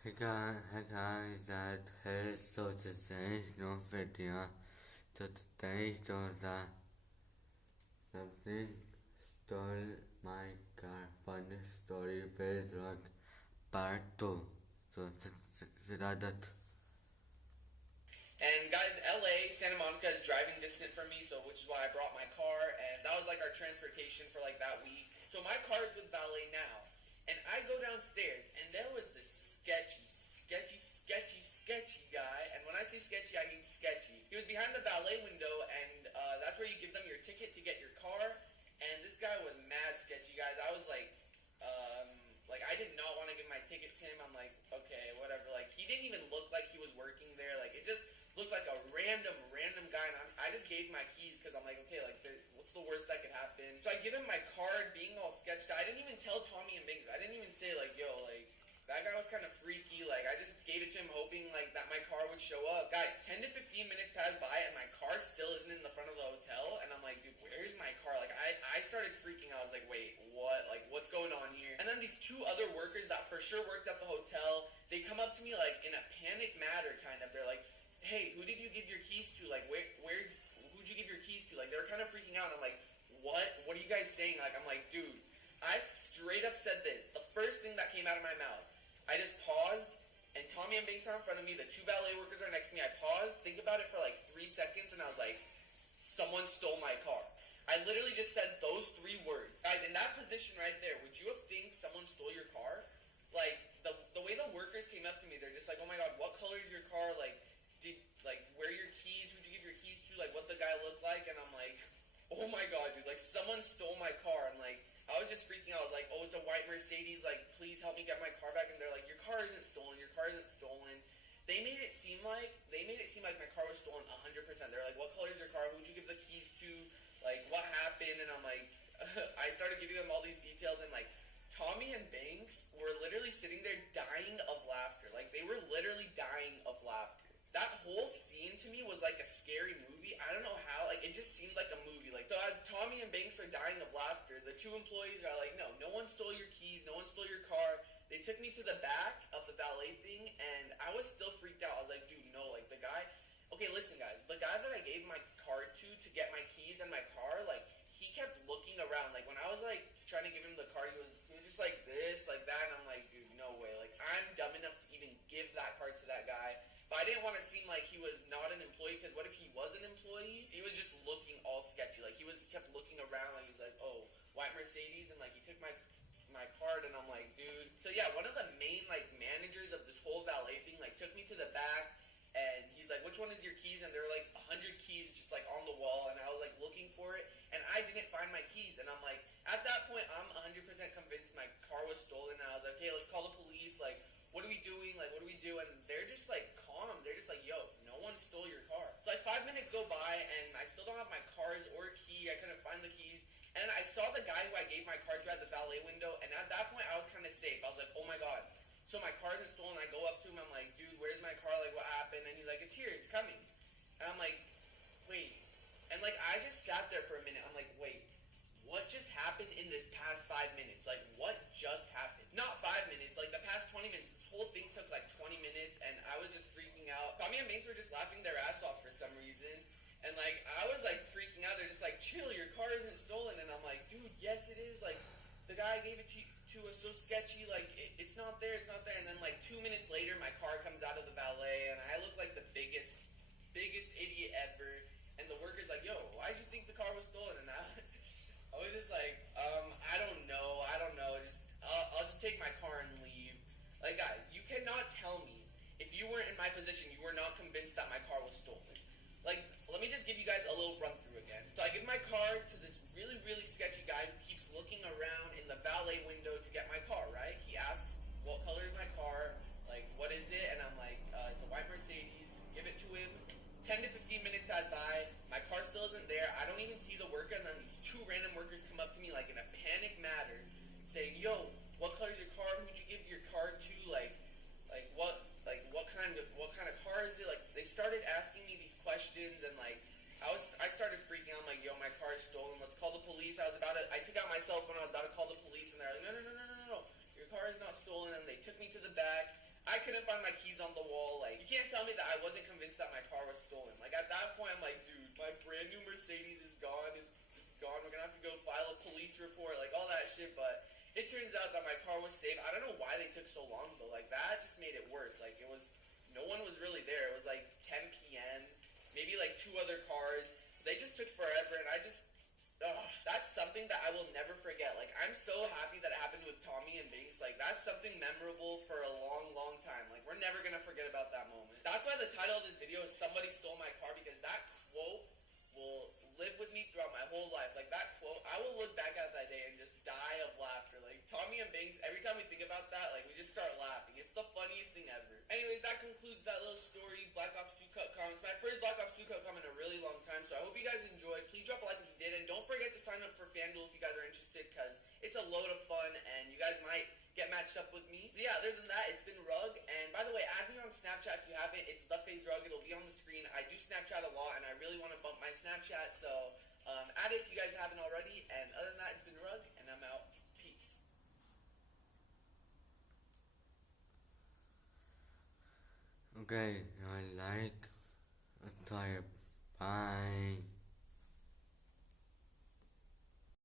Hey guys, that here so today's no video. So today's something stole my car. Funny story based on part 2. So that. And guys, LA, Santa Monica is driving distant from me, so which is why I brought my car, and that was like our transportation for like that week. So my car is with valet now, and I go downstairs, and there was this sketchy guy, and when I say sketchy, I mean sketchy. He was behind the valet window, and that's where you give them your ticket to get your car, and this guy was mad sketchy, guys. I was like I did not want to give my ticket to him. I'm like, okay, whatever. Like he didn't even look like he was working there. Like it just looked like a random guy, and I just gave my keys because I'm like, okay, like what's the worst that could happen? So I give him my card, being all sketched out. I didn't even tell Tommy and Biggs. I didn't even say like, yo, like that guy was kind of freaky. Like I just gave it to him hoping like that my car would show up. Guys, 10 to 15 minutes passed by and my car still isn't in the front of the hotel, and I'm like, dude, where's my car? Like I started freaking out. I was like, wait, what? Like what's going on here? And then these two other workers that for sure worked at the hotel, they come up to me like in a panic matter kind of. They're like, hey, who did you give your keys to? Like who'd you give your keys to? Like they were kind of freaking out. And I'm like, what are you guys saying? Like I'm like, dude, I straight up said this. The first thing that came out of my mouth, I just paused, and Tommy and Banks are in front of me. The two valet workers are next to me. I paused, think about it for like 3 seconds, and I was like, someone stole my car. I literally just said those 3 words. Guys, in that position right there, would you have think someone stole your car? Like, the way the workers came up to me, they're just like, oh my god, what color is your car? Like, where are your keys? Who'd you give your keys to? Like, what the guy looked like? And I'm like, oh my god, dude, like, someone stole my car. And like, I was just freaking out. I was like, oh, it's a white Mercedes. Like, please help me get my car back. And they're like, your car isn't stolen. Your car isn't stolen. They made it seem like my car was stolen 100%. They're like, what color is your car? Who'd you give the keys to? Like, what happened? And I'm like, I started giving them all these details, and like, Tommy and Banks were literally sitting there dying of laughter. Like, they were literally dying of laughter. That whole scene to me was like a scary movie. I don't know how. Like, it just seemed like a movie. Like, so as Tommy and Banks are dying of laughter, the two employees are like, no one stole your keys. No one stole your car. They took me to the back of the valet thing, and I was still freaked out. I was like, dude, no. Like, the guy... Okay, listen, guys. The guy that I gave my card to get my keys and my car, like, he kept looking around. Like, when I was, like, trying to give him the card, he was just like this, like that, and I'm like, dude, no way. Like, I'm dumb enough to even give that card to that guy. But I didn't want to seem like he was not an employee, because what if he was an employee? He was just looking all sketchy. Like, he kept looking around, like, he was like, oh, white Mercedes, and, like, he took my card, and I'm like, dude. So, yeah, one of the main, like, managers of this whole valet thing, like, took me to the back, and he's like, which one is your keys? And there were, like, 100 keys just, like, on the wall, and I was, like, looking for it, and I didn't find my keys, and I'm like, at that point, I'm 100% convinced my car was stolen, and I was like, hey, let's call the police, like, what are we doing? Like, what do we do? And they're just, like, calm. They're just like, yo, no one stole your car. So, like, 5 minutes go by, and I still don't have my cars or key. I couldn't find the keys. And I saw the guy who I gave my car to at the valet window, and at that point, I was kind of safe. I was like, oh, my God. So, my car isn't stolen. I go up to him. I'm like, dude, where's my car? Like, what happened? And he's like, it's here. It's coming. And I'm like, wait. And, like, I just sat there for a minute. I'm like, wait. What just happened in this past 5 minutes? Like, what just happened? Not 5 minutes, like the past 20 minutes. This whole thing took like 20 minutes, and I was just freaking out. Tommy and Banks were just laughing their ass off for some reason. And like, I was like freaking out. They're just like, chill, your car isn't stolen. And I'm like, dude, yes it is. Like, the guy gave it to us so sketchy. Like, it's not there, it's not there. And then like 2 minutes later, my car comes out of the valet, and I look like the biggest idiot ever. And the worker's like, yo, why'd you think the car was stolen? And I was just like, I don't know. I'll just take my car and leave. Like, guys, you cannot tell me, if you weren't in my position, you were not convinced that my car was stolen. Like, let me just give you guys a little run through again. So I give my car to this really sketchy guy who keeps looking around in the valet window to get my car, right? He asks, what color is my car? Like, what is it? And I'm like, it's a white Mercedes. Give it to him. 10 to 15 minutes pass by, my car still isn't there, I don't even see the worker, and then these two random workers come up to me like in a panic matter, saying, yo, what color is your car, who'd you give your car to, what kind of car is it, like, they started asking me these questions, and like, I started freaking out, I'm like, yo, my car is stolen, let's call the police. I took out my cell phone, I was about to call the police, and they're like, no, your car is not stolen, and they took me to the back. I couldn't find my keys on the wall. Like, you can't tell me that I wasn't convinced that my car was stolen. Like, at that point, I'm like, dude, my brand new Mercedes is gone. It's gone. We're gonna have to go file a police report, like all that shit. But it turns out that my car was safe. I don't know why they took so long though. Like, that just made it worse. Like, it was no one was really there. It was like 10 p.m. Maybe like two other cars. They just took forever, and that's something that I will never forget. Like, I'm so happy that it happened with Tommy and Binks. Like, that's something memorable for a long, long time. Like, we're never gonna forget about that moment. That's why the title of this video is Somebody Stole My Car, because that quote will live with me throughout my whole life. Like, that quote, I will look back at that day and just die of laughter. Like, Tommy and Binks, every time we think about that, like, we just start laughing. It's the funniest thing ever. Anyways, that concludes that little story. Black Ops 2 cut comments. My first Black Ops 2 cut comment in a really long time, so I hope you guys enjoyed. Please drop a like if you did, and don't forget to sign up for FanDuel if you guys are interested, because it's a load of fun, and you guys might get matched up with me. So yeah, other than that, it's been Rug, and by the way, add me on Snapchat if you haven't. It's the faze Rug. It'll be on the screen. I do Snapchat a lot, and I really want to bump my Snapchat, so add it if you guys haven't already. And other than that, it's been Rug, and I'm out. Peace. Okay, I like a tire. Bye.